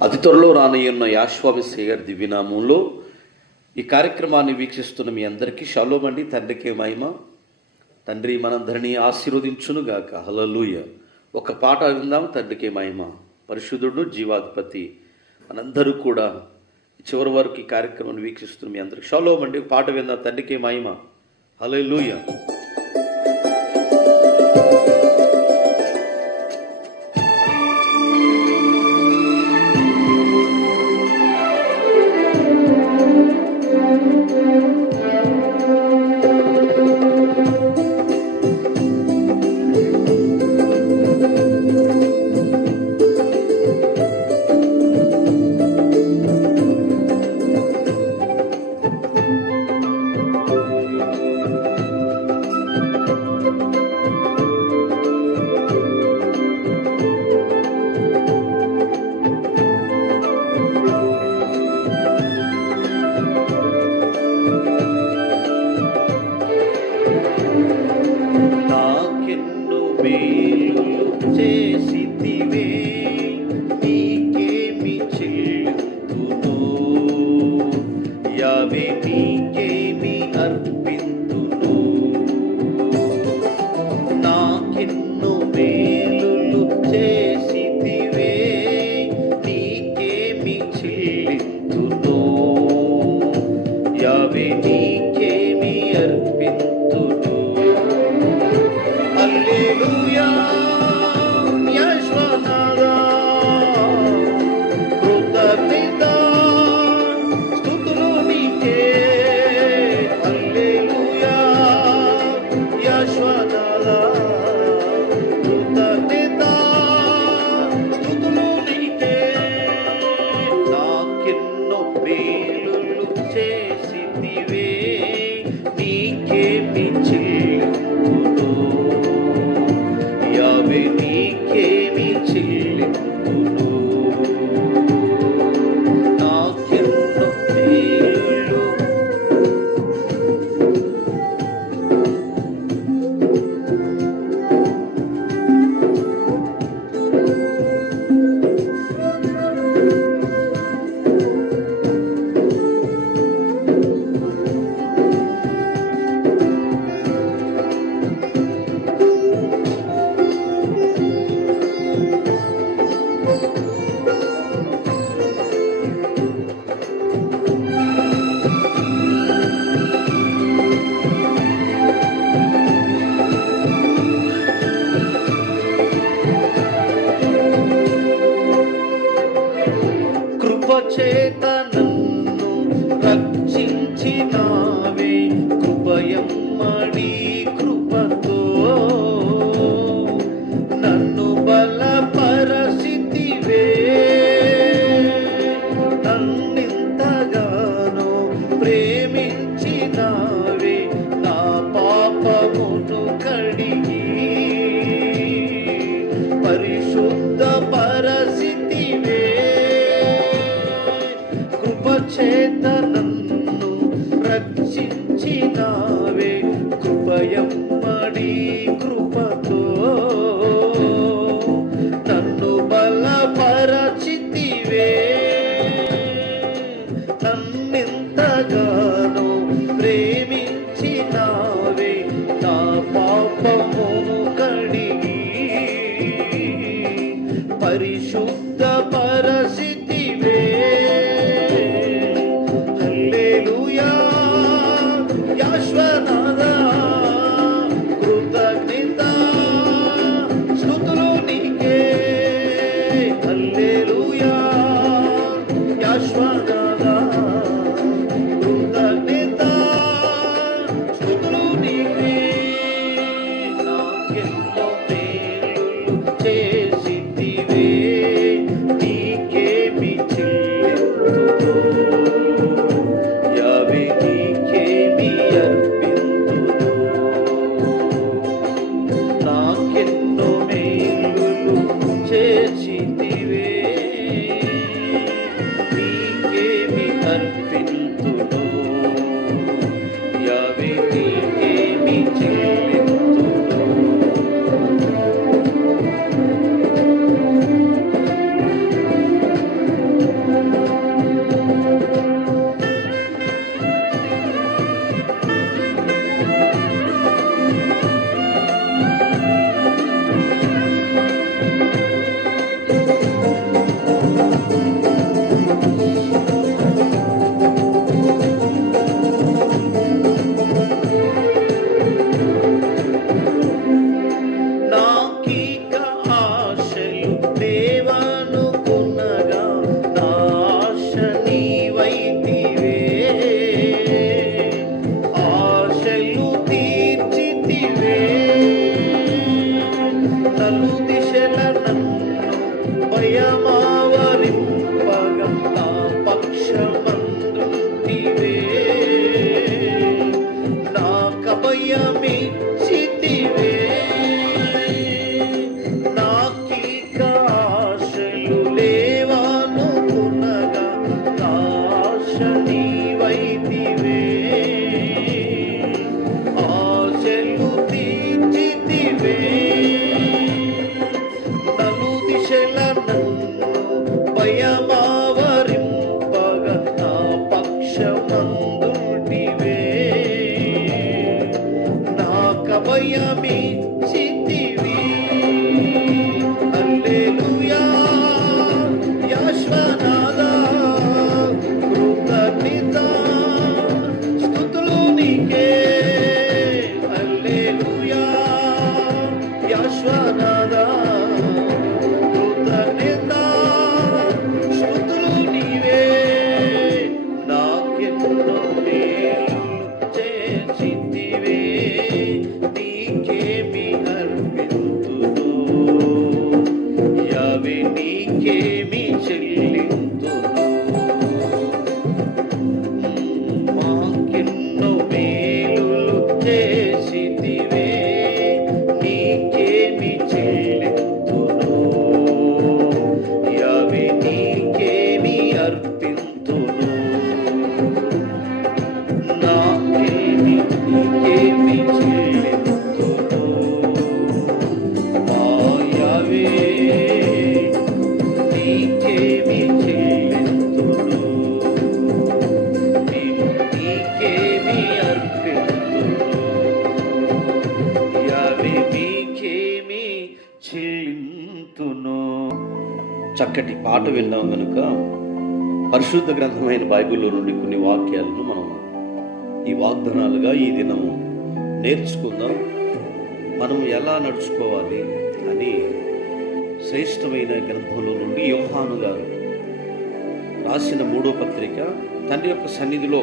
అతి త్వరలో రానయ్యున్న యాశ్వామి గారి దివ్యనామంలో ఈ కార్యక్రమాన్ని వీక్షిస్తున్న మీ అందరికీ షాలోమ్ అండి. తండ్రికే మహిమ. తండ్రి మనందరినీ ఆశీర్వదించును గాక హలలుయ ఒక పాట విందాం. తండ్రికే మహిమ. పరిశుద్ధుడు జీవాధిపతి మనందరూ కూడా చివరి వరకు ఈ కార్యక్రమాన్ని వీక్షిస్తున్న మీ అందరికి షాలోమ్ అండి. పాట విందాం. తండ్రికే మహిమ. హలలుయ లూయ Shwadala Maria. చెల్లింతును చక్కటి పాట విన్నాం కనుక పరిశుద్ధ గ్రంథమైన బైబిల్లో నుండి కొన్ని వాక్యాలను మనం ఈ వాగ్దానాలుగా ఈ దినం నేర్చుకుందాం. మనం ఎలా నడుచుకోవాలి అని శ్రేష్టమైన గ్రంథంలో నుండి యోహాను గారు రాసిన మూడో పత్రిక తండ్రి యొక్క సన్నిధిలో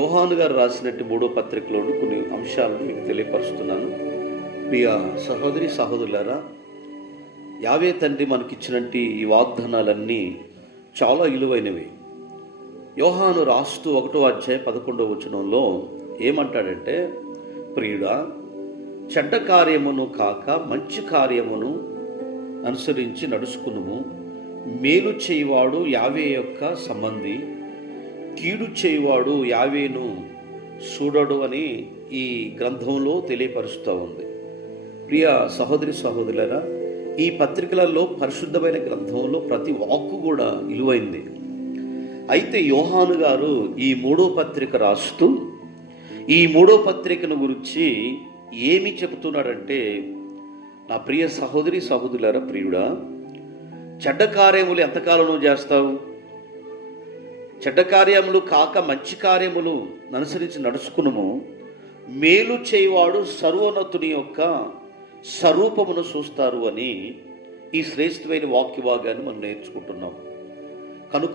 యోహాను గారు రాసినట్టు మూడో పత్రికలోని కొన్ని అంశాలను మీకు తెలియపరుస్తున్నాను. ప్రియ సహోదరి సహోదరులారా యావే తండ్రి మనకిచ్చినట్టు ఈ వాగ్దానాలన్నీ చాలా విలువైనవి యోహాను రాస్తూ ఒకటో అధ్యాయ పదకొండవ వచనంలో ఏమంటాడంటే ప్రియుడా చెడ్డ కార్యమును కాక మంచి కార్యమును అనుసరించి నడుచుకునుము. మేలు చేయవాడు యావే యొక్క సంబంధి కీడు చేయువాడు యావేను చూడడు అని ఈ గ్రంథంలో తెలియపరుస్తూ ఉంది. ప్రియ సహోదరి సహోదరులరా ఈ పత్రికలలో పరిశుద్ధమైన గ్రంథంలో ప్రతి వాక్కు కూడా విలువైంది అయితే యోహాను గారు ఈ మూడో పత్రిక రాస్తూ ఈ మూడో పత్రికను గురించి ఏమి చెబుతున్నాడంటే నా ప్రియ సహోదరి సహోదరులారా ప్రియుడా చెడ్డ కార్యములు ఎంతకాలం చేస్తావు? చెడ్డ కార్యములు కాక మంచి కార్యములు అనుసరించి నడుచుకును మేలు చేయవాడు సర్వోన్నతుని యొక్క స్వరూపమును చూస్తారు అని ఈ శ్రేష్టమైన వాక్యభాగాన్ని మనం నేర్చుకుంటున్నాం. కనుక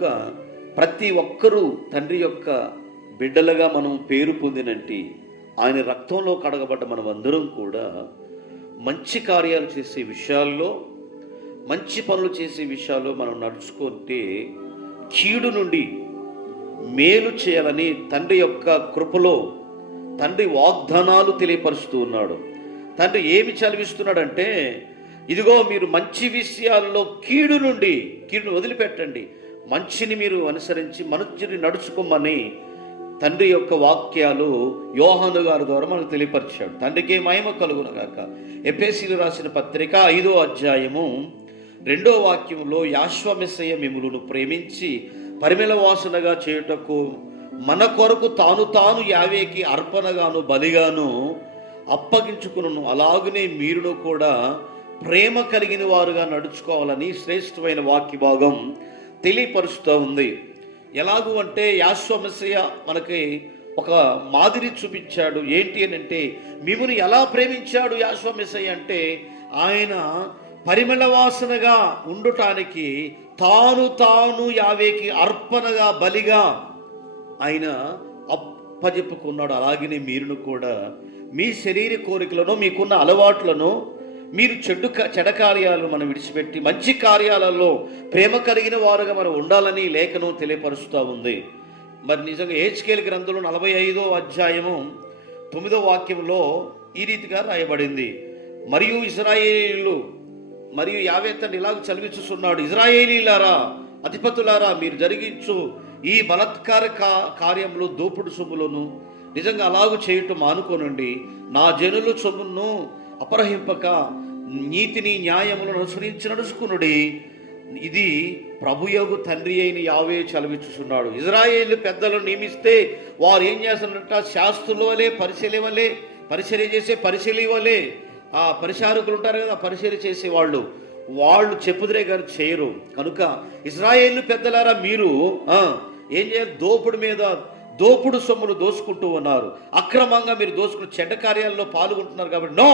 ప్రతి ఒక్కరూ తండ్రి యొక్క బిడ్డలుగా మనం పేరు పొందినంటే ఆయన రక్తంలో కడగబడ్డ మనం అందరం కూడా మంచి కార్యాలు చేసే విషయాల్లో మంచి పనులు చేసే విషయాల్లో మనం నడుచుకుంటే కీడు నుండి మేలు చేయాలని తండ్రి యొక్క కృపలో తండ్రి వాగ్దానాలు తెలియపరుస్తూ ఉన్నాడు. తండ్రి ఏమి చదివిస్తున్నాడంటే ఇదిగో మీరు మంచి విషయాల్లో కీడు నుండి కీడును వదిలిపెట్టండి. మంచిని మీరు అనుసరించి మనుషుని నడుచుకోమని తండ్రి యొక్క వాక్యాలు యోహాను గారి ద్వారా మనకు తెలియపరిచాడు. తండ్రికి మహిమ కలుగునగాక ఎపేసీలు రాసిన పత్రిక ఐదో అధ్యాయము రెండో వాక్యంలో యాశ్వమిసయ మిములను ప్రేమించి పరిమళ వాసనగా చేయుటకు మన కొరకు తాను తాను యావేకి అర్పణగాను బలిగాను అప్పగించుకును అలాగనే మీరును కూడా ప్రేమ కలిగిన వారుగా నడుచుకోవాలని శ్రేష్టమైన వాక్య భాగం తెలియపరుస్తూ ఉంది. ఎలాగూ అంటే యాశ్వమసయ మనకి ఒక మాదిరి చూపించాడు. ఏంటి అని అంటే మిమ్మల్ని ఎలా ప్రేమించాడు యాశ్వమసయ్య అంటే ఆయన పరిమళ వాసనగా ఉండటానికి తాను తాను యావేకి అర్పణగా బలిగా ఆయన అప్పజెప్పుకున్నాడు అలాగనే మీరును కూడా. మీ శరీర కోరికలను మీకున్న అలవాట్లను మీరు చెడు క- చెడ కార్యాలు మనం విడిచిపెట్టి మంచి కార్యాలలో ప్రేమ కలిగిన వారుగా మనం ఉండాలని లేఖనం తెలియపరుస్తూ ఉంది. మరి నిజంగా ఏజ్కేల్ గ్రంథంలో నలభై ఐదో అధ్యాయము తొమ్మిదో వాక్యంలో ఈ రీతిగా రాయబడింది. మరియు ఇజ్రాయేలీలు మరియు యావే ఇలాగ చదివిస్తున్నాడు ఇజ్రాయేలీలారా అధిపతులారా మీరు జరిగించు ఈ బలత్కార కా- కార్యములు దోపుడు సొమ్ములను నిజంగా అలాగూ చేయటం మానుకోనండి నా జనులు సొమ్మును అపరహింపక నీతిని న్యాయములను అనుసరించి నడుచుకునుడి. ఇది ప్రభుయోగు తండ్రి అయిన యావే చలవించుచున్నాడు ఇజ్రాయేల్ పెద్దలను నియమిస్తే వారు ఏం చేస్తున్నారంట శాస్త్రుల వలె పరిశీలి వలె పరిశీలి చేసే పరిశీలి వలె ఆ పరిచారకులు ఉంటారు కదా పరిశీలి చేసేవాళ్ళు. వాళ్ళు చెప్పుదురే గారు చేయరు. కనుక ఇజ్రాయేల్ పెద్దలారా మీరు ఆ, ఏం చేయాలి? దోపుడు మీద దోపుడు సొమ్మును దోసుకుంటూ ఉన్నారు. అక్రమంగా మీరు దోసుకుని చెడ్డ కార్యాల్లో పాల్గొంటున్నారు కాబట్టి నో!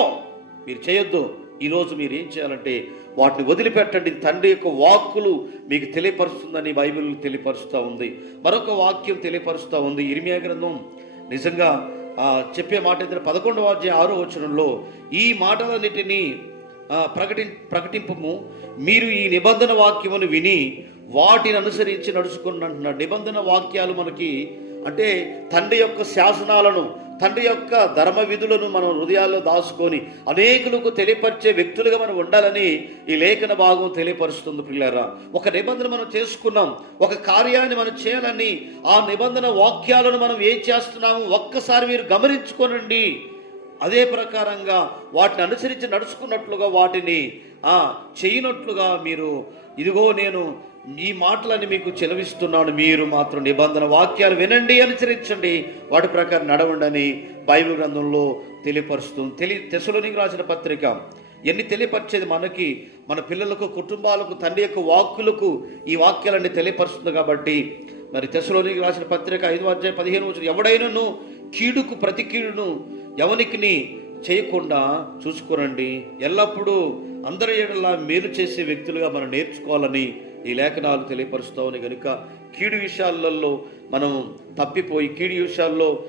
మీరు చేయొద్దు. ఈరోజు మీరు ఏం చేయాలంటే వాటిని వదిలిపెట్టండి. తండ్రి యొక్క వాక్కులు మీకు తెలియపరుస్తుందని బైబిల్ తెలియపరుస్తూ ఉంది. మరొక వాక్యం తెలియపరుస్తూ ఉంది. ఇరిమియా గ్రంథం నిజంగా చెప్పే మాట ఏంటంటే పదకొండవ అధ్యాయ ఆరో వచనంలో ఈ మాటలన్నిటినీ ప్రకటి ప్రకటింపము. మీరు ఈ నిబంధన వాక్యమును విని వాటిని అనుసరించి నడుచుకుని అంటున్నాడు నిబంధన వాక్యాలు మనకి అంటే తండ్రి యొక్క శాసనాలను తండ్రి యొక్క ధర్మ విధులను మనం హృదయాల్లో దాచుకొని అనేకులకు తెలియపరిచే వ్యక్తులుగా మనం ఉండాలని ఈ లేఖన భాగం తెలియపరుస్తుంది పిల్లరా. ఒక నిబంధన మనం చేసుకున్నాం ఒక కార్యాన్ని మనం చేయాలని ఆ నిబంధన వాక్యాలను మనం ఏం చేస్తున్నాము ఒక్కసారి మీరు గమనించుకోనండి. అదే ప్రకారంగా వాటిని అనుసరించి నడుచుకున్నట్లుగా వాటిని చేయనట్లుగా మీరు ఇదిగో నేను ఈ మాటలని మీకు చెలవిస్తున్నాను. మీరు మాత్రం నిబంధన వాక్యాలు వినండి అనుసరించండి. వాటి ప్రకారం నడవండి బైబిల్ గ్రంథంలో తెలియపరుస్తుంది తెలి తెసలోనికి రాసిన పత్రిక ఎన్ని తెలియపరిచేది మనకి మన పిల్లలకు కుటుంబాలకు తండ్రి యొక్క వాక్కులకు ఈ వాక్యాలన్నీ తెలియపరుస్తుంది కాబట్టి మరి తెసలోనికి రాసిన పత్రిక ఐదు అధ్యాయ పదిహేను వచ్చిన ఎవడైనను కీడుకు ప్రతి కీడును ఎవనికిని చేయకుండా చూసుకోరండి. ఎల్లప్పుడూ అందరి ఏడలా మేలు చేసే వ్యక్తులుగా మనం నేర్చుకోవాలని ఈ లేఖనాలు తెలియపరుస్తామని కనుక కీడు విషయాలలో మనం తప్పిపోయి కీడు విషయాల్లో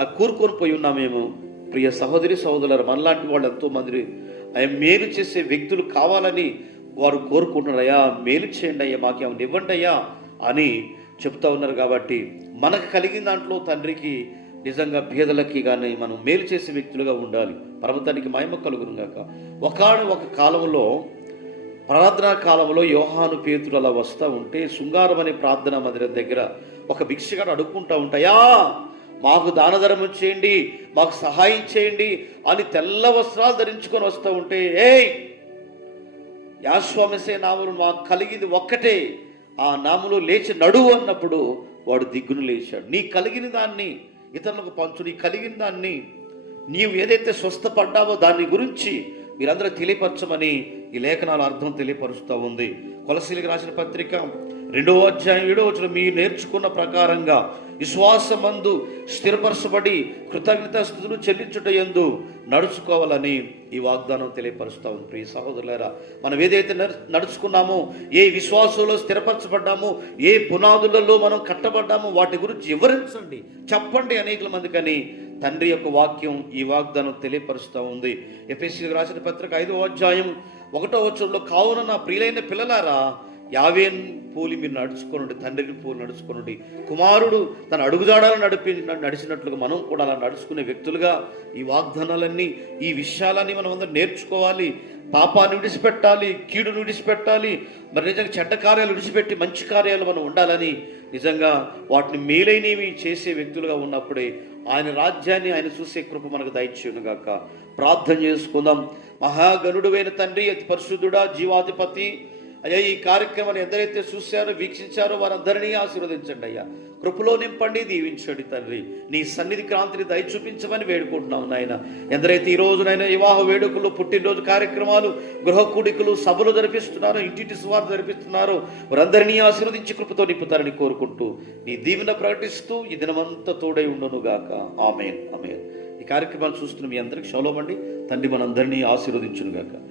ఆ కూరుకొని పోయి ఉన్నామేమో. ప్రియ సహోదరి సహోదరులు మనలాంటి వాళ్ళు ఎంతో మంది ఆయన మేలు చేసే వ్యక్తులు కావాలని వారు కోరుకుంటున్నారు. అయ్యా మేలు చేయండి అయ్యా మాకేమైనా ఇవ్వండి అయ్యా అని చెప్తా ఉన్నారు. కాబట్టి మనకు కలిగిన దాంట్లో తండ్రికి నిజంగా పేదలకి కానీ మనం మేలు చేసే వ్యక్తులుగా ఉండాలి. పర్వతానికి మహిమ కలుగునుగాక ఒకడు ఒక కాలంలో ప్రార్థనా కాలంలో యోహాను పేతులు అలా వస్తూ ఉంటే శృంగారం అనే ప్రార్థనా మందిరం దగ్గర ఒక భిక్షగాడు అడుక్కుంటా ఉంటాయా మాకు దాన ధర్మం చేయండి మాకు సహాయం చేయండి అని తెల్ల వస్త్రాలు ధరించుకొని వస్తూ ఉంటే ఏయ్! యాస్వామిసే నాములు మాకు కలిగింది ఒక్కటే. ఆ నాములు లేచి నడువు అన్నప్పుడు వాడు దిగ్గును లేచాడు. నీ కలిగిన దాన్ని ఇతరులకు పంచు నీ కలిగిన దాన్ని నీవు ఏదైతే స్వస్థపడ్డావో దాని గురించి మీరందరూ తెలియపరచమని ఈ లేఖనాల అర్థం తెలియపరుస్తూ ఉంది. కొలసీలకు రాసిన పత్రిక రెండవ అధ్యాయం ఏడో వచ్చిన మీరు నేర్చుకున్న ప్రకారంగా విశ్వాసమందు స్థిరపరచబడి కృతజ్ఞత స్థుతులు చెల్లించుట ఎందు నడుచుకోవాలని ఈ వాగ్దానం తెలియపరుస్తా ఉంది. ప్రియ సహోదరులారా మనం ఏదైతే నడు- నడుచుకున్నామో ఏ విశ్వాసంలో స్థిరపరచబడ్డామో ఏ పునాదులలో మనం కట్టబడ్డామో వాటి గురించి వివరించండి. చెప్పండి అనేక మందికని తండ్రి యొక్క వాక్యం ఈ వాగ్దానం తెలియపరుస్తూ ఉంది. ఎఫ్ఎస్సి రాసిన పత్రిక ఐదో అధ్యాయం ఒకటో వచ్చంలో కావున నా ప్రియులైన పిల్లలారా యావేన్ పోలి మీరు నడుచుకోనండి తండ్రిని పోలి నడుచుకోనండి కుమారుడు తన అడుగుజాడాలను నడిపి నడిచినట్లుగా మనం కూడా అలా నడుచుకునే వ్యక్తులుగా ఈ వాగ్దానాలన్నీ ఈ విషయాలన్నీ మనం అందరం నేర్చుకోవాలి. పాపాన్ని విడిచిపెట్టాలి కీడును విడిచిపెట్టాలి మరి నిజంగా చెడ్డ కార్యాలు విడిచిపెట్టి మంచి కార్యాలు మనం ఉండాలని నిజంగా వాటిని మేలైనవి చేసే వ్యక్తులుగా ఉన్నప్పుడే ఆయన రాజ్యాన్ని ఆయన చూసే కృప మనకు దయచేయునుగాక ప్రార్థన చేసుకుందాం. మహాగనుడువైన తండ్రి అతి పరిశుద్ధుడా జీవాధిపతి అయ్యా ఈ కార్యక్రమాన్ని ఎందరైతే చూశారో వీక్షించారో వారందరినీ ఆశీర్వదించండి అయ్యా. కృపలో నింపండి దీవించండి తండ్రి. నీ సన్నిధి క్రాంతిని దయ చూపించమని వేడుకుంటున్నాం నాయన. ఎందరైతే ఈ రోజునైనా వివాహ వేడుకలు పుట్టినరోజు కార్యక్రమాలు గృహ కూడికలు సభలు జరిపిస్తున్నారో ఇంటింటి సువార్త జరిపిస్తున్నారో వారందరినీ ఆశీర్వదించి కృపతో నింపుతారని కోరుకుంటూ నీ దీవెన ప్రకటిస్తూ ఈ దినమంతా తోడై ఉండును గాక. Amen amen. ఈ కార్యక్రమాలు చూస్తున్న మీ అందరికి శౌలమండి తండ్రి మనందరినీ ఆశీర్వదించునుగాక